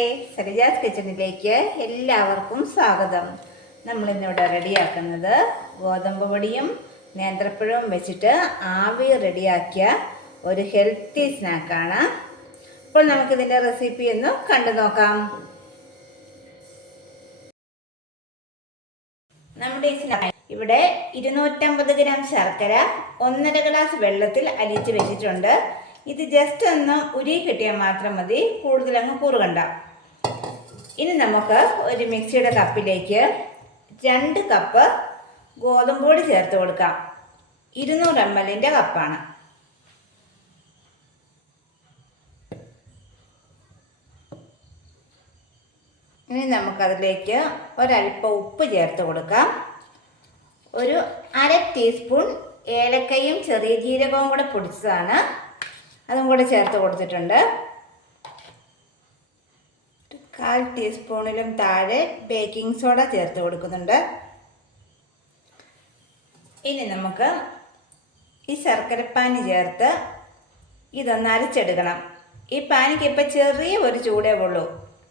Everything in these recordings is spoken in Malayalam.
സരിജാസ് കിച്ചണിലേക്ക് എല്ലാവർക്കും സ്വാഗതം. നമ്മൾ ഇന്നിവിടെ റെഡിയാക്കുന്നത് ഗോതമ്പ് പൊടിയും നേന്ത്രപ്പഴവും വെച്ചിട്ട് ആവി റെഡിയാക്കിയ ഒരു ഹെൽത്തി സ്നാക്കാണ്. അപ്പോൾ നമുക്കിതിന്റെ റെസിപ്പി ഒന്ന് കണ്ടു നോക്കാം. നമ്മുടെ ഈ സ്നാക്ക് ഇവിടെ ഇരുന്നൂറ്റമ്പത് ഗ്രാം ശർക്കര ഒന്നര ഗ്ലാസ് വെള്ളത്തിൽ അലിച്ച് വെച്ചിട്ടുണ്ട്. ഇത് ജസ്റ്റ് ഒന്ന് ഉരുകി കിട്ടിയാൽ മാത്രം മതി. കൂടുതൽ കൂടുതലങ്ങ് കുറുകണ്ട. ഇനി നമുക്ക് ഒരു മിക്സിയുടെ കപ്പിലേക്ക് രണ്ട് കപ്പ് ഗോതമ്പ് പൊടി ചേർത്ത് കൊടുക്കാം. ഇരുന്നൂറ് എം എല്ലിന്റെ കപ്പാണ് ഇനി നമുക്കതിലേക്ക് ഒരല്പം ഉപ്പ് ചേർത്ത് കൊടുക്കാം. ഒരു അര ടീസ്പൂൺ ഏലക്കയും ചെറിയ ജീരകവും കൂടെ പൊടിച്ചതാണ്. അതും കൂടെ ചേർത്ത് കൊടുത്തിട്ടുണ്ട്. കാൽ ടീസ്പൂണിലും താഴെ ബേക്കിംഗ് സോഡ ചേർത്ത് കൊടുക്കുന്നുണ്ട്. ഇനി നമുക്ക് ഈ ശർക്കരപ്പാനി ചേർത്ത് ഇതൊന്ന് അരച്ചെടുക്കണം. ഈ പാനിക്ക് ഇപ്പം ചെറിയ ഒരു ചൂടേ ഉള്ളൂ.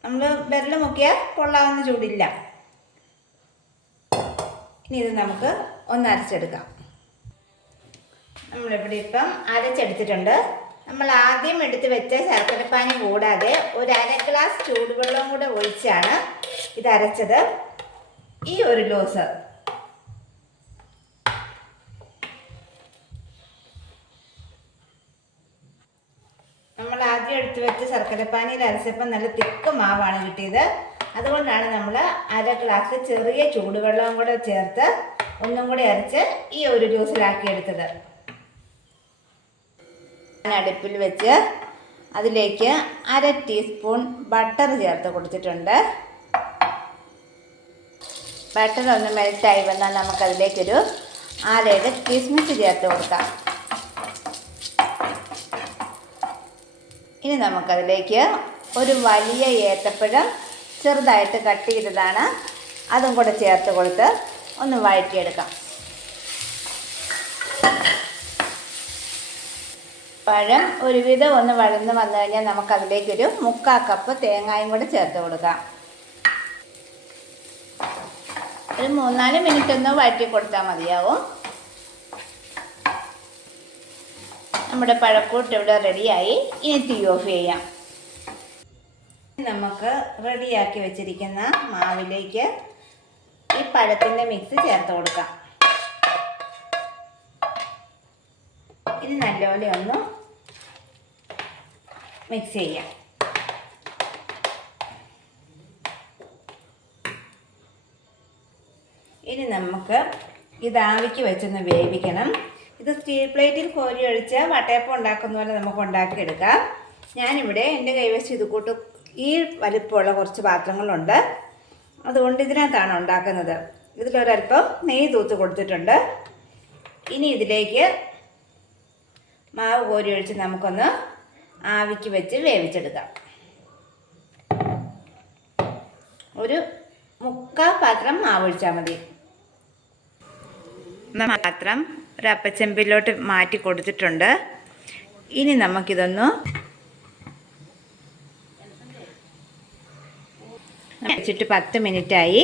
നമ്മൾ വിരൽ മുക്കിയാൽ പൊള്ളാവുന്ന ചൂടില്ല. ഇനി ഇത് നമുക്ക് ഒന്ന് അരച്ചെടുക്കാം. നമ്മളിവിടെ ഇപ്പം അരച്ചെടുത്തിട്ടുണ്ട്. നമ്മൾ ആദ്യം എടുത്ത് വെച്ച ശർക്കരപ്പാനി കൂടാതെ ഒരു അര ഗ്ലാസ് ചൂടുവെള്ളം കൂടെ ഒഴിച്ചാണ് ഇത് അരച്ചത്. ഈ ഒരു ലോസ് നമ്മൾ ആദ്യം എടുത്ത് വെച്ച ശർക്കരപ്പാനിയിൽ അരച്ചപ്പോൾ നല്ല തിക്ക് മാവാണ് കിട്ടിയത്. അതുകൊണ്ടാണ് നമ്മൾ അര ഗ്ലാസ് ചെറിയ ചൂടുവെള്ളവും കൂടെ ചേർത്ത് ഒന്നും കൂടി അരച്ച് ഈ ഒരു ജ്യൂസിലാക്കി എടുത്തത്. അടുപ്പിൽ വെച്ച് അതിലേക്ക് അര ടീസ്പൂൺ ബട്ടർ ചേർത്ത് കൊടുത്തിട്ടുണ്ട്. ബട്ടർ ഒന്ന് മെൽറ്റായി വന്നാൽ നമുക്കതിലേക്കൊരു ആരേഴ് കിസ്മിസ് ചേർത്ത് കൊടുക്കാം. ഇനി നമുക്കതിലേക്ക് ഒരു വലിയ ഏത്തപ്പഴം ചെറുതായിട്ട് കട്ട് ചെയ്തതാണ്. അതും കൂടെ ചേർത്ത് കൊടുത്ത് ഒന്ന് വഴറ്റിയെടുക്കാം. പഴം ഒരുവിധം ഒന്ന് വഴന്ന് വന്നു കഴിഞ്ഞാൽ നമുക്കതിലേക്കൊരു മുക്കാൽ കപ്പ് തേങ്ങായും കൂടെ ചേർത്ത് കൊടുക്കാം. ഒരു മൂന്നാൽ മിനിറ്റ് ഒന്ന് വഴറ്റി കൊടുത്താൽ മതിയാവും. നമ്മുടെ പഴക്കൂട്ട് ഇവിടെ റെഡിയായി. ഇനി തീ ഓഫ് ചെയ്യാം. നമുക്ക് റെഡിയാക്കി വെച്ചിരിക്കുന്ന മാവിലേക്ക് ഈ പഴത്തിന്റെ മിക്സ് ചേർത്ത് കൊടുക്കാം. ഇത് നല്ലപോലെ ഒന്ന് മിക്സ് ചെയ്യാം. ഇനി നമുക്ക് ഇത് ആവിക്ക് വെച്ചൊന്ന് വേവിക്കണം. ഇത് സ്റ്റീൽ പ്ലേറ്റിൽ കോരി ഒഴിച്ച് വട്ടയപ്പം ഉണ്ടാക്കുന്ന പോലെ നമുക്ക് ഉണ്ടാക്കിയെടുക്കാം. ഞാനിവിടെ എന്റെ കൈവശം ഇത് കൂട്ട് ഈ വലിപ്പമുള്ള കുറച്ച് പാത്രങ്ങളുണ്ട്. അതുകൊണ്ട് ഇതിനകത്താണ് ഉണ്ടാക്കുന്നത്. ഇതിലൊരൽപ്പം നെയ്യ് തൂത്ത് കൊടുത്തിട്ടുണ്ട്. ഇനി ഇതിലേക്ക് മാവ് കോരി ഒഴിച്ച് നമുക്കൊന്ന് ആവിക്ക് വെച്ച് വേവിച്ചെടുക്കാം. ഒരു മുക്കാൽ പാത്രം മാവ് ഒഴിച്ചാൽ മതി. പാത്രം ഒരു അപ്പച്ചെമ്പിലോട്ട് മാറ്റി കൊടുത്തിട്ടുണ്ട്. ഇനി നമുക്കിതൊന്ന് വെച്ചിട്ട് പത്ത് മിനിറ്റായി.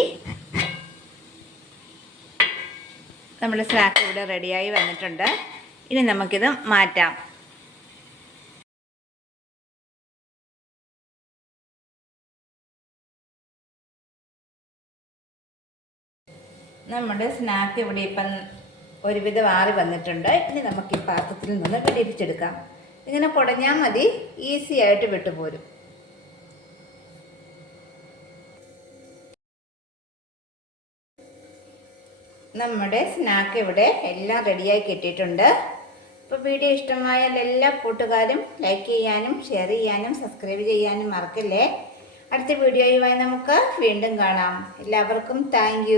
നമ്മുടെ സ്നാക്ക് ഇവിടെ റെഡിയായി വന്നിട്ടുണ്ട്. ഇനി നമുക്കിത് മാറ്റാം. നമ്മുടെ സ്നാക്ക് ഇവിടെ ഇപ്പം ഒരുവിധം ആറി വന്നിട്ടുണ്ട്. ഇനി നമുക്ക് ഈ പാത്രത്തിൽ നിന്ന് വിടിപ്പിച്ചെടുക്കാം ഇങ്ങനെ പൊടഞ്ഞാൽ മതി. ഈസി ആയിട്ട് വിട്ടുപോരും. നമ്മുടെ സ്നാക്ക് ഇവിടെ എല്ലാം റെഡിയായി കിട്ടിയിട്ടുണ്ട്. അപ്പോൾ വീഡിയോ ഇഷ്ടമായാൽ എല്ലാ കൂട്ടുകാരും ലൈക്ക് ചെയ്യാനും ഷെയർ ചെയ്യാനും സബ്സ്ക്രൈബ് ചെയ്യാനും മറക്കല്ലേ? അടുത്ത വീഡിയോയുമായി നമുക്ക് വീണ്ടും കാണാം. എല്ലാവർക്കും താങ്ക്